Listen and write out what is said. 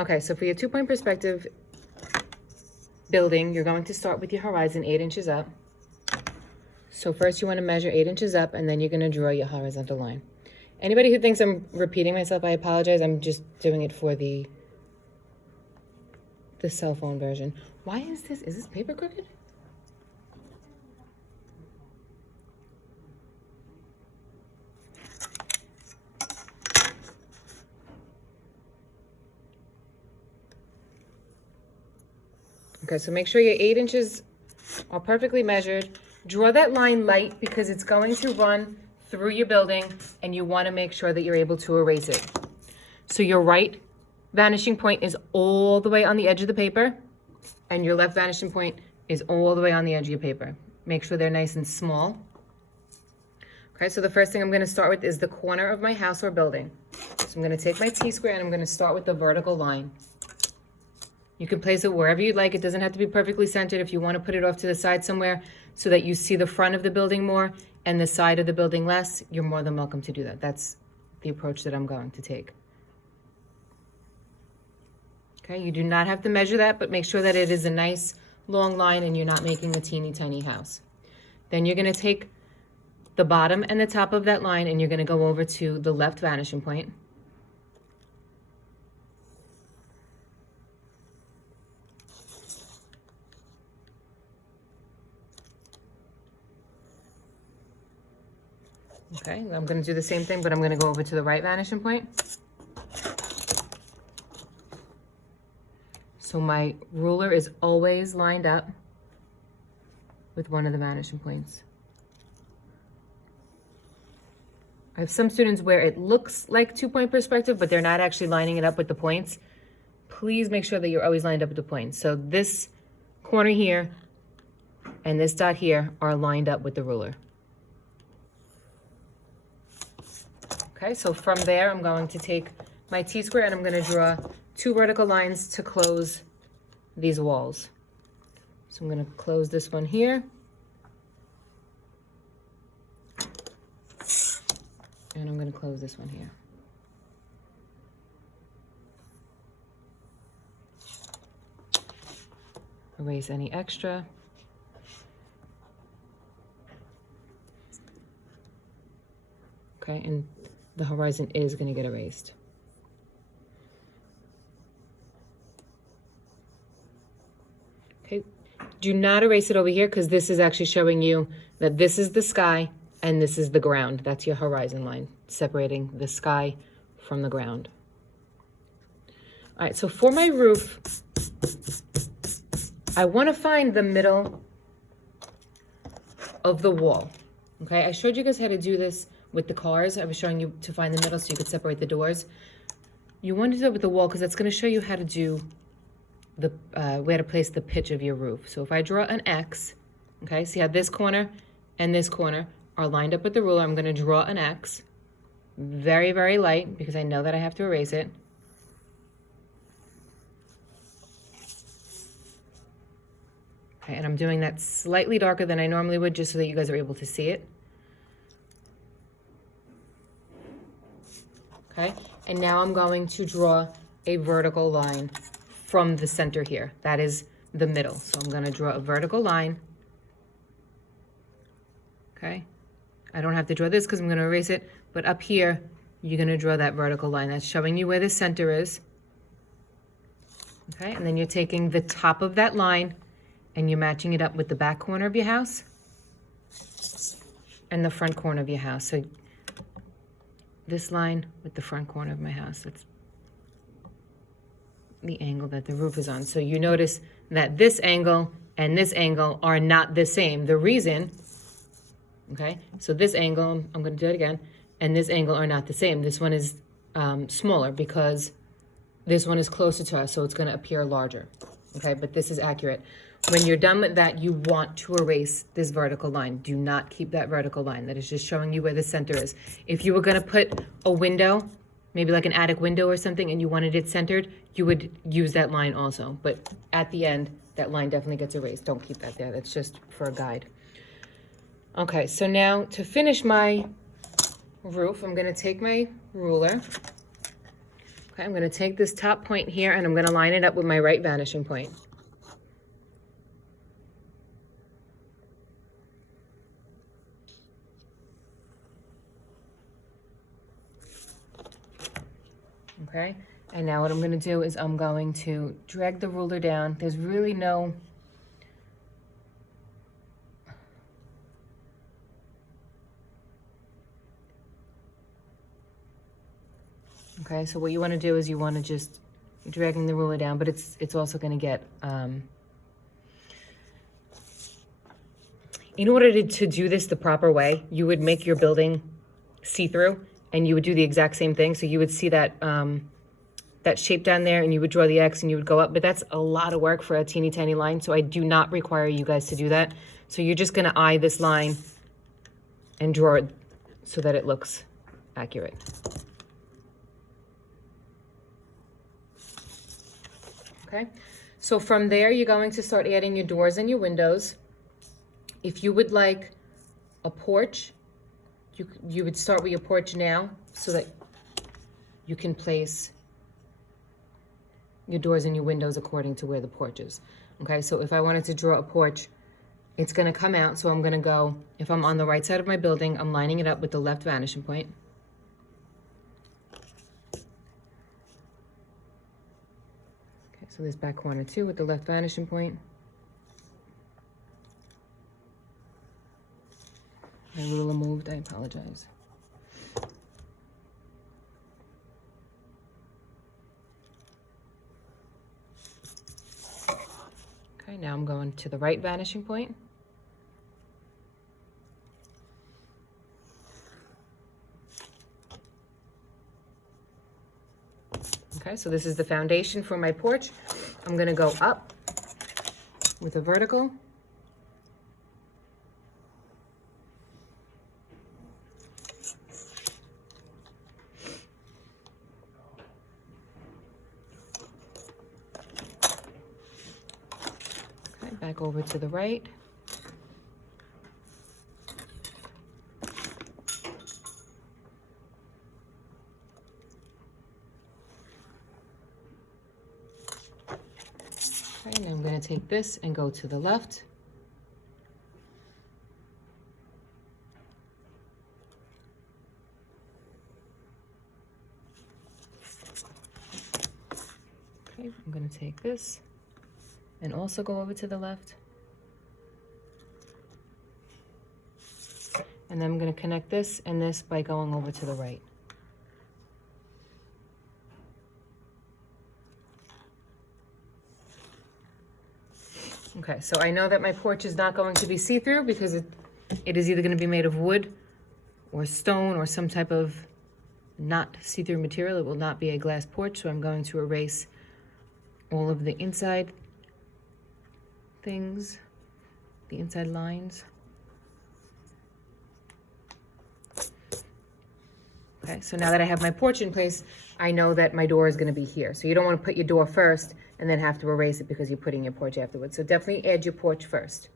Okay, so for your 2-point perspective building, you're going to start with your horizon 8 inches up. So first you want to measure 8 inches up, and then you're going to draw your horizontal line. Anybody who thinks I'm repeating myself, I apologize. I'm just doing it for the cell phone version. Why is this paper crooked? Okay, so make sure your 8 inches are perfectly measured. Draw that line light because it's going to run through your building, and you want to make sure that you're able to erase it. So your right vanishing point is all the way on the edge of the paper, and your left vanishing point is all the way on the edge of your paper. Make sure they're nice and small. Okay, so the first thing I'm going to start with is the corner of my house or building. So I'm going to take my T-square and I'm going to start with the vertical line. You can place it wherever you'd like. It doesn't have to be perfectly centered. If you want to put it off to the side somewhere so that you see the front of the building more and the side of the building less, you're more than welcome to do that. That's the approach that I'm going to take. Okay, you do not have to measure that, but make sure that it is a nice long line and you're not making a teeny tiny house. Then you're going to take the bottom and the top of that line and you're going to go over to the left vanishing point. Okay, I'm going to do the same thing, but I'm going to go over to the right vanishing point. So my ruler is always lined up with one of the vanishing points. I have some students where it looks like 2-point perspective, but they're not actually lining it up with the points. Please make sure that you're always lined up with the points. So this corner here and this dot here are lined up with the ruler. Okay, so from there, I'm going to take my T-square and I'm going to draw 2 vertical lines to close these walls. So I'm going to close this one here. And I'm going to close this one here. Erase any extra. Okay, and the horizon is going to get erased. Okay, do not erase it over here because this is actually showing you that this is the sky and this is the ground. That's your horizon line, separating the sky from the ground. All right, so for my roof, I want to find the middle of the wall. Okay, I showed you guys how to do this with the cars. I was showing you to find the middle so you could separate the doors. You want to do that with the wall because that's going to show you how to do the where to place the pitch of your roof. So if I draw an X, okay, see how this corner and this corner are lined up with the ruler. I'm going to draw an X, very, very light because I know that I have to erase it. Okay, and I'm doing that slightly darker than I normally would just so that you guys are able to see it. Okay, and now I'm going to draw a vertical line from the center here. That is the middle. So I'm going to draw a vertical line. Okay, I don't have to draw this because I'm going to erase it, but up here, you're going to draw that vertical line. That's showing you where the center is. Okay, and then you're taking the top of that line and you're matching it up with the back corner of your house and the front corner of your house. So this line with the front corner of my house, that's the angle that the roof is on. So you notice that this angle and this angle are not the same. The reason, okay, so this angle, I'm going to do it again, and this angle are not the same. This one is smaller because this one is closer to us, so it's going to appear larger. Okay, but this is accurate. When you're done with that, you want to erase this vertical line. Do not keep that vertical line. That is just showing you where the center is. If you were going to put a window, maybe like an attic window or something, and you wanted it centered, you would use that line also. But at the end, that line definitely gets erased. Don't keep that there. That's just for a guide. Okay, so now to finish my roof, I'm going to take my ruler. Okay, I'm gonna take this top point here and I'm gonna line it up with my right vanishing point. Okay, and now what I'm gonna do is I'm going to drag the ruler down. There's really no, okay, so what you wanna do is you wanna just dragging the ruler down, but it's also gonna get, in order to do this the proper way, you would make your building see-through and you would do the exact same thing. So you would see that, that shape down there and you would draw the X and you would go up, but that's a lot of work for a teeny tiny line. So I do not require you guys to do that. So you're just gonna eye this line and draw it so that it looks accurate. Okay, so from there, you're going to start adding your doors and your windows. If you would like a porch, you would start with your porch now so that you can place your doors and your windows according to where the porch is. Okay, so if I wanted to draw a porch, it's gonna come out, so I'm gonna go, if I'm on the right side of my building, I'm lining it up with the left vanishing point. Okay, so there's back corner 2 with the left vanishing point. My ruler moved, I apologize. Okay, now I'm going to the right vanishing point. Okay, so this is the foundation for my porch. I'm gonna go up with a vertical. Back over to the right. Okay, and I'm going to take this and go to the left. Okay, I'm going to take this and also go over to the left. And then I'm going to connect this and this by going over to the right. Okay, so I know that my porch is not going to be see-through because it is either going to be made of wood or stone or some type of not see-through material. It will not be a glass porch, so I'm going to erase all of the inside things, the inside lines. Okay, so now that I have my porch in place, I know that my door is going to be here. So you don't want to put your door first and then have to erase it because you're putting your porch afterwards. So definitely add your porch first.